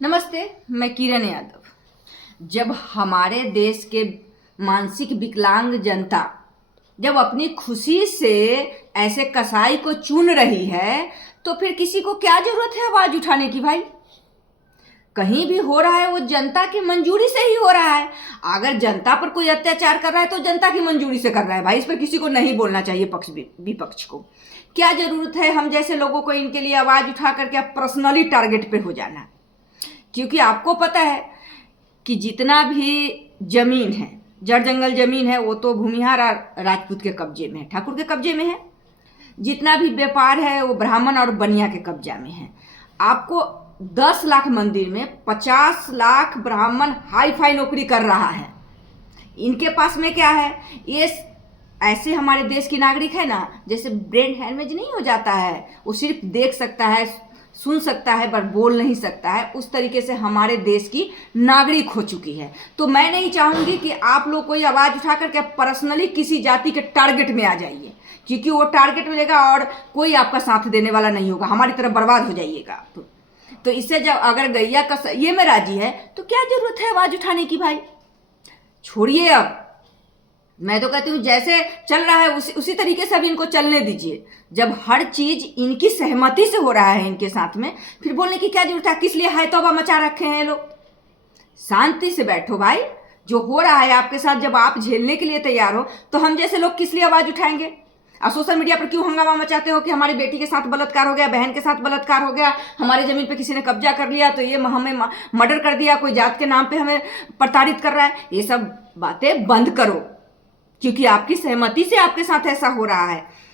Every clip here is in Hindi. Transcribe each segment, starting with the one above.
नमस्ते, मैं किरण यादव। जब हमारे देश के मानसिक विकलांग जनता जब अपनी खुशी से ऐसे कसाई को चुन रही है तो फिर किसी को क्या जरूरत है आवाज उठाने की। भाई कहीं भी हो रहा है वो जनता की मंजूरी से ही हो रहा है। अगर जनता पर कोई अत्याचार कर रहा है तो जनता की मंजूरी से कर रहा है। भाई इस पर किसी को नहीं बोलना चाहिए, पक्ष विपक्ष को। क्या जरूरत है हम जैसे लोगों को इनके लिए आवाज उठा करके पर्सनली टारगेट पे हो जाना। क्योंकि आपको पता है कि जितना भी जमीन है, जड़ जंगल जमीन है, वो तो भूमिहार और राजपूत के कब्जे में है, ठाकुर के कब्जे में है। जितना भी व्यापार है वो ब्राह्मण और बनिया के कब्जा में है। आपको 10 लाख मंदिर में 50 लाख ब्राह्मण हाई फाई नौकरी कर रहा है। इनके पास में क्या है? ये ऐसे हमारे देश की नागरिक है ना, जैसे ब्रेन हैमरेज नहीं हो जाता है, वो सिर्फ देख सकता है, सुन सकता है पर बोल नहीं सकता है, उस तरीके से हमारे देश की नागरिक हो चुकी है। तो मैं नहीं चाहूंगी कि आप लोग कोई आवाज उठा करके पर्सनली किसी जाति के टारगेट में आ जाइए, क्योंकि वो टारगेट मिलेगा और कोई आपका साथ देने वाला नहीं होगा, हमारी तरफ बर्बाद हो जाइएगा। तो इससे जब अगर गैया का ये में राजी है तो क्या जरूरत है आवाज उठाने की। भाई छोड़िए, अब मैं तो कहती हूँ जैसे चल रहा है उसी तरीके से अब इनको चलने दीजिए। जब हर चीज इनकी सहमति से हो रहा है इनके साथ में, फिर बोलने की क्या जरूरत है? किस लिए है तौबा मचा रखे हैं लोग। शांति से बैठो भाई, जो हो रहा है आपके साथ जब आप झेलने के लिए तैयार हो तो हम जैसे लोग किस लिए आवाज उठाएंगे। और सोशल मीडिया पर क्यों हंगामा मचाते हो कि हमारी बेटी के साथ बलात्कार हो गया, बहन के साथ बलात्कार हो गया, हमारी जमीन पे किसी ने कब्जा कर लिया तो ये हमें मर्डर कर दिया, कोई जात के नाम पे हमें प्रताड़ित कर रहा है। ये सब बातें बंद करो, क्योंकि आपकी सहमति से आपके साथ ऐसा हो रहा है।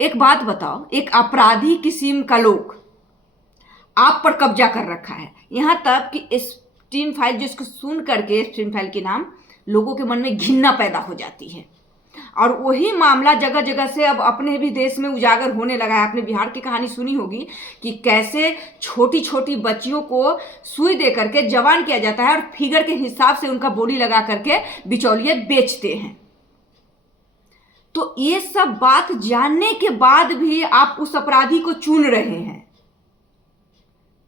एक बात बताओ, एक अपराधी किस्म का लोग आप पर कब्जा कर रखा है, यहां तक कि स्टीन फाइल जिसको सुन करके स्टीन फाइल के नाम लोगों के मन में घृणा पैदा हो जाती है। और वही मामला जगह जगह से अब अपने भी देश में उजागर होने लगा है। आपने बिहार की कहानी सुनी होगी कि कैसे छोटी छोटी बच्चियों को सुई दे करके जवान किया जाता है और फिगर के हिसाब से उनका बॉडी लगा करके बिचौलिए बेचते हैं। तो ये सब बात जानने के बाद भी आप उस अपराधी को चुन रहे हैं।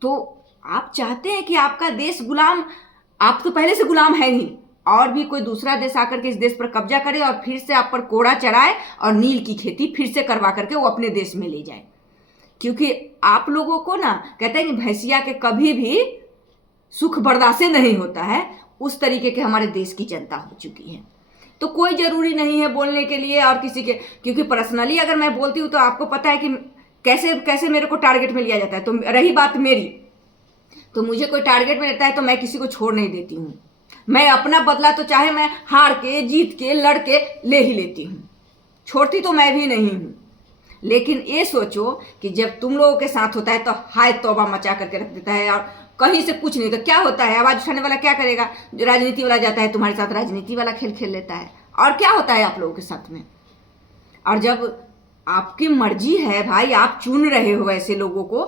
तो आप चाहते हैं कि आपका देश गुलाम, आप तो पहले से गुलाम है ही, और भी कोई दूसरा देश आकर के इस देश पर कब्जा करे और फिर से आप पर कोड़ा चढ़ाए और नील की खेती फिर से करवा करके वो अपने देश में ले जाए। क्योंकि आप लोगों को ना कहते हैं कि भैंसिया के कभी भी सुख बर्दाश्त नहीं होता है, उस तरीके के हमारे देश की जनता हो चुकी है। तो कोई जरूरी नहीं है बोलने के लिए और किसी के, क्योंकि पर्सनली अगर मैं बोलती हूँ तो आपको पता है कि कैसे कैसे मेरे को टारगेट में लिया जाता है। तो रही बात मेरी, तो मुझे कोई टारगेट में रहता है तो मैं किसी को छोड़ नहीं देती हूँ। मैं अपना बदला तो चाहे मैं हार के जीत के लड़ के ले ही लेती हूँ, छोड़ती तो मैं भी नहीं हूँ। लेकिन ये सोचो कि जब तुम लोगों के साथ होता है तो हाय तौबा मचा करके रख देता है, और कहीं से कुछ नहीं तो क्या होता है? आवाज उठाने वाला क्या करेगा? जो राजनीति वाला जाता है तुम्हारे साथ राजनीति वाला खेल खेल लेता है। और क्या होता है आप लोगों के साथ में? और जब आपकी मर्जी है भाई, आप चुन रहे हो ऐसे लोगों को,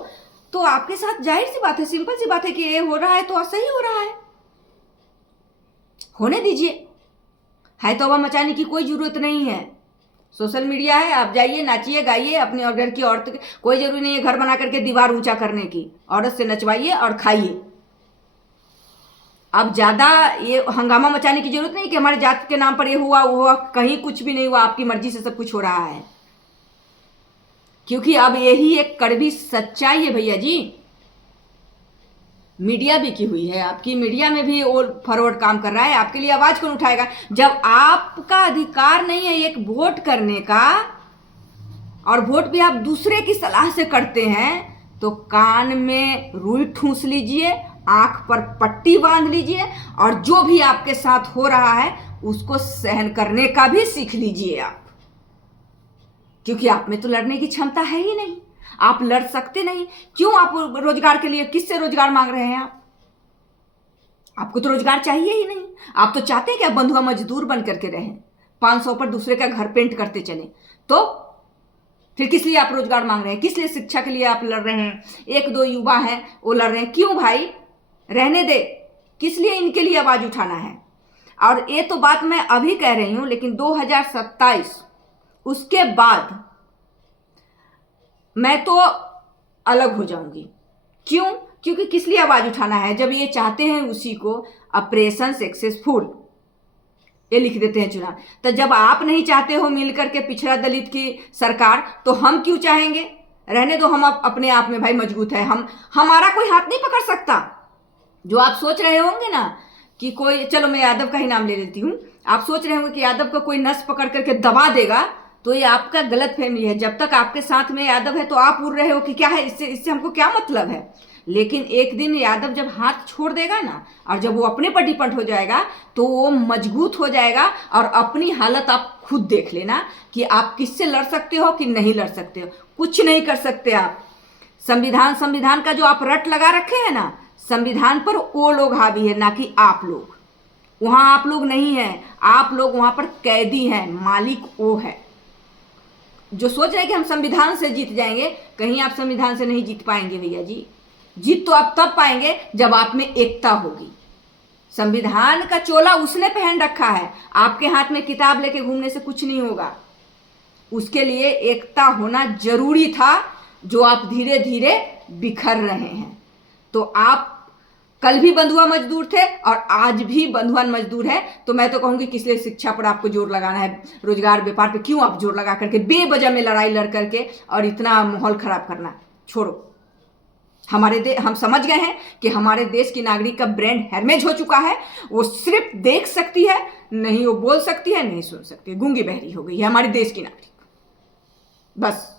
तो आपके साथ जाहिर सी बात है, सिंपल सी बात है कि ये हो रहा है तो सही हो रहा है, होने दीजिए। है तौबा मचाने की कोई जरूरत नहीं है। सोशल मीडिया है, आप जाइए नाचिए गाइए अपने और घर की औरत के, कोई जरूरी नहीं है घर बना करके दीवार ऊंचा करने की। औरत से नचवाइए और खाइए। अब ज्यादा ये हंगामा मचाने की जरूरत नहीं कि हमारे जात के नाम पर ये हुआ वो हुआ। कहीं कुछ भी नहीं हुआ, आपकी मर्जी से सब कुछ हो रहा है। क्योंकि अब यही एक कड़वी सच्चाई है भैया जी। मीडिया भी की हुई है आपकी, मीडिया में भी वो फॉरवर्ड काम कर रहा है। आपके लिए आवाज कौन उठाएगा? जब आपका अधिकार नहीं है एक वोट करने का, और वोट भी आप दूसरे की सलाह से करते हैं, तो कान में रुई ठूंस लीजिए, आंख पर पट्टी बांध लीजिए, और जो भी आपके साथ हो रहा है उसको सहन करने का भी सीख लीजिए आप। क्योंकि आप में तो लड़ने की क्षमता है ही नहीं, आप लड़ सकते नहीं। क्यों आप रोजगार के लिए किससे रोजगार मांग रहे हैं? आपको तो रोजगार चाहिए ही नहीं। आप तो चाहते हैं कि आप बंधुआ मजदूर बन करके रहें, 500 पर दूसरे का घर पेंट करते चले। तो फिर किस लिए आप रोजगार मांग रहे हैं? किस लिए शिक्षा के लिए आप लड़ रहे हैं? 1-2 युवा हैं वो लड़ रहे हैं, क्यों भाई? रहने दे। किस लिए इनके लिए आवाज उठाना है? और ये तो बात मैं अभी कह रही हूं, लेकिन 2027 उसके बाद मैं तो अलग हो जाऊंगी। क्यों? क्योंकि किस लिए आवाज उठाना है जब ये चाहते हैं उसी को ऑपरेशन सक्सेसफुल, ये लिख देते हैं चुनाव। तो जब आप नहीं चाहते हो मिलकर के पिछड़ा दलित की सरकार, तो हम क्यों चाहेंगे? रहने दो, हम अपने आप में भाई मजबूत है, हमारा कोई हाथ नहीं पकड़ सकता। जो आप सोच रहे होंगे ना कि कोई, चलो मैं यादव का ही नाम ले लेती हूँ, आप सोच रहे होंगे कि यादव को कोई नस पकड़ करके दबा देगा, तो ये आपका गलत फहमी है। जब तक आपके साथ में यादव है तो आप उड़ रहे हो कि क्या है, इससे हमको क्या मतलब है। लेकिन एक दिन यादव जब हाथ छोड़ देगा ना, और जब वो अपने पर डिपेंड हो जाएगा, तो वो मजबूत हो जाएगा। और अपनी हालत आप खुद देख लेना कि आप किससे लड़ सकते हो कि नहीं लड़ सकते हो। कुछ नहीं कर सकते आप। संविधान का जो आप रट लगा रखे हैं ना, संविधान पर वो लोग हावी है, ना कि आप लोग। वहां आप लोग नहीं है, आप लोग वहां पर कैदी हैं, मालिक वो है। जो सोच रहे हैं कि हम संविधान से जीत जाएंगे, कहीं आप संविधान से नहीं जीत पाएंगे भैया जी। जीत तो आप तब पाएंगे जब आप में एकता होगी। संविधान का चोला उसने पहन रखा है, आपके हाथ में किताब लेके घूमने से कुछ नहीं होगा। उसके लिए एकता होना जरूरी था, जो आप धीरे धीरे बिखर रहे हैं। तो आप कल भी बंधुआ मजदूर थे और आज भी बंधुआ मजदूर है। तो मैं तो कहूंगी कि इसलिए शिक्षा पर आपको जोर लगाना है, रोजगार व्यापार पे क्यों आप जोर लगा करके बेवजह में लड़ाई लड़ करके और इतना माहौल खराब करना। छोड़ो। हम समझ गए हैं कि हमारे देश की नागरिक का ब्रेन हैमरेज हो चुका है। वो सिर्फ देख सकती है, नहीं वो बोल सकती है, नहीं सुन सकती, गूंगी बहरी हो गई है हमारे देश की नागरिक। बस।